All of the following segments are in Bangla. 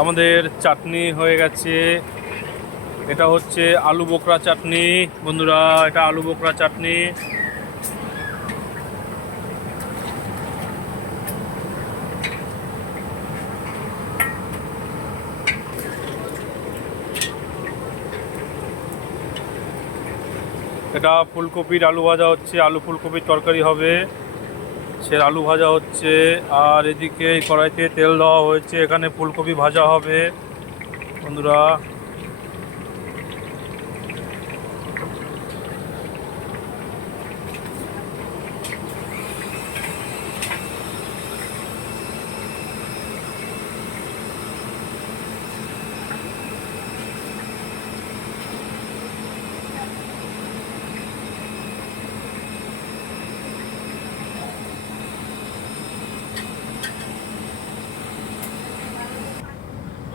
আমাদের চাটনি হয়ে গেছে। এটা হচ্ছে আলু বোকরা চাটনি বন্ধুরা, এটা আলু বোকরা চাটনি। এটা ফুলকপির আলু ভাজা হচ্ছে, আলু ফুলকপির তরকারি হবে, সে আলু ভাজা হচ্ছে। আর এদিকে এই কড়াইতে তেল দেওয়া হয়েছে, এখানে ফুলকপি ভাজা হবে বন্ধুরা।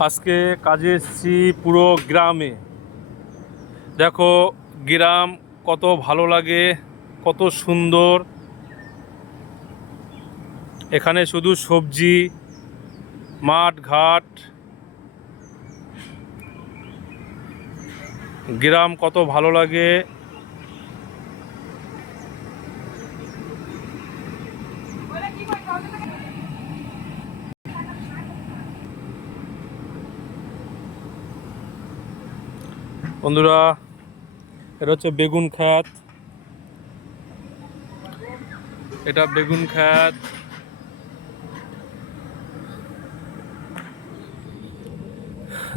আজকে কাজে এসেছি পুরো গ্রামে। দেখো গ্রাম কত ভালো লাগে, কত সুন্দর। এখানে শুধু সবজি, মাঠ ঘাট, গ্রাম কত ভালো লাগে। বন্ধুরা এটা হচ্ছে বেগুন ক্ষেত, এটা বেগুন ক্ষেত।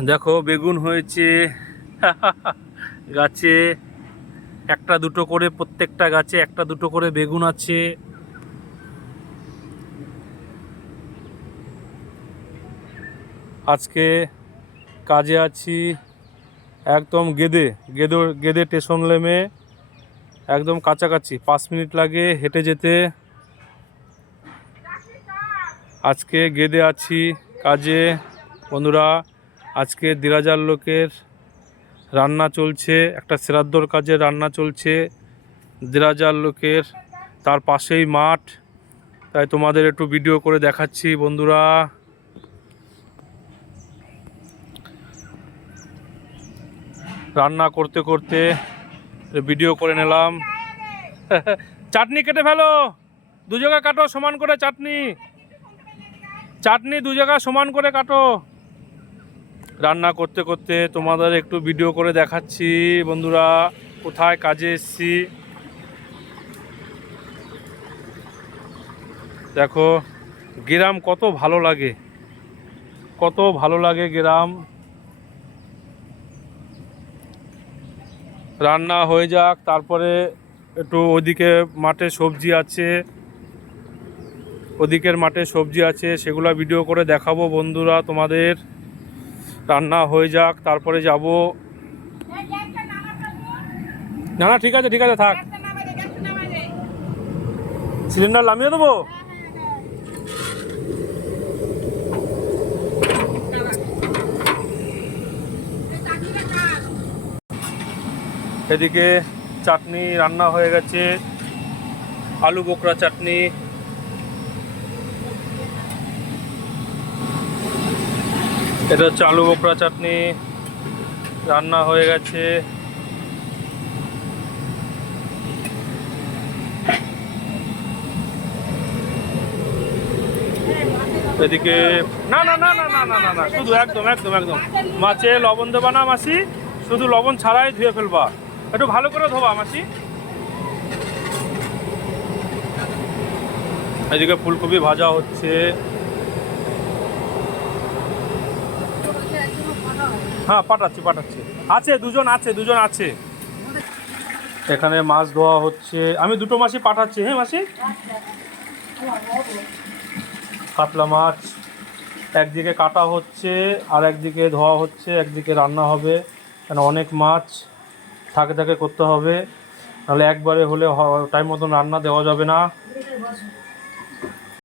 দেখো বেগুন হয়েছে গাছে একটা দুটো করে, প্রত্যেকটা গাছে একটা দুটো করে বেগুন আছে। আজকে কাজে আছি একদম গেদে স্টেশন নেমে একদম কাছাকাছি, 5 মিনিট লাগে হেঁটে যেতে। আজকে গেদে আছি কাজে বন্ধুরা। আজকে 1,500 লোকের রান্না চলছে, একটা শ্রাদ্ধর কাজে রান্না চলছে 1,500 লোকের, তার পাশেই মাঠ। তাই তোমাদের একটু ভিডিও করে দেখাচ্ছি বন্ধুরা। রান্না করতে করতে ভিডিও করে নিলাম। চাটনি কেটে ফেলো, 2 জায়গা কাটো সমান করে, চাটনি চাটনি 2 জায়গা সমান করে কাটো। রান্না করতে করতে তোমাদের একটু ভিডিও করে দেখাচ্ছি বন্ধুরা, কোথায় কাজে এসেছি। দেখো গ্রাম কত ভালো লাগে, কত ভালো লাগে গ্রাম। রান্না হয়ে যাক, তারপরে একটু ওদিকে মাঠে সবজি আছে, ওদিকের মাঠে সবজি আছে, সেগুলো ভিডিও করে দেখাবো বন্ধুরা তোমাদের। রান্না হয়ে যাক তারপরে যাব। না না ঠিক আছে ঠিক আছে, থাক। সিলিন্ডার নামিয়ে দেবো। এদিকে চাটনি রান্না হয়ে গেছে, আলু বোকরা চাটনি। এটা হচ্ছে আলু বোকরা চাটনি, রান্না হয়ে গেছে। এদিকে না না না না না না না না, শুধু একদম একদম একদম মাছে লবণ দেবা না মাসি, শুধু লবণ ছাড়াই ধুয়ে ফেলবা, একটু ভালো করে ধোবা মাসি। এদিকে ফুলকপি ভাজা হচ্ছে। হ্যাঁ পাঠাচ্ছি পাঠাচ্ছি, আছে দুজন আছে। এখানে মাছ ধোয়া হচ্ছে, আমি 2টো মাছই পাঠাচ্ছি। হ্যাঁ মাসি, কাতলা মাছ একদিকে কাটা হচ্ছে, আর একদিকে ধোয়া হচ্ছে, একদিকে রান্না হবে। কেন অনেক মাছ থাকে করতে হবে, নাহলে একবারে হলে টাইম মতন রান্না দেওয়া যাবে না।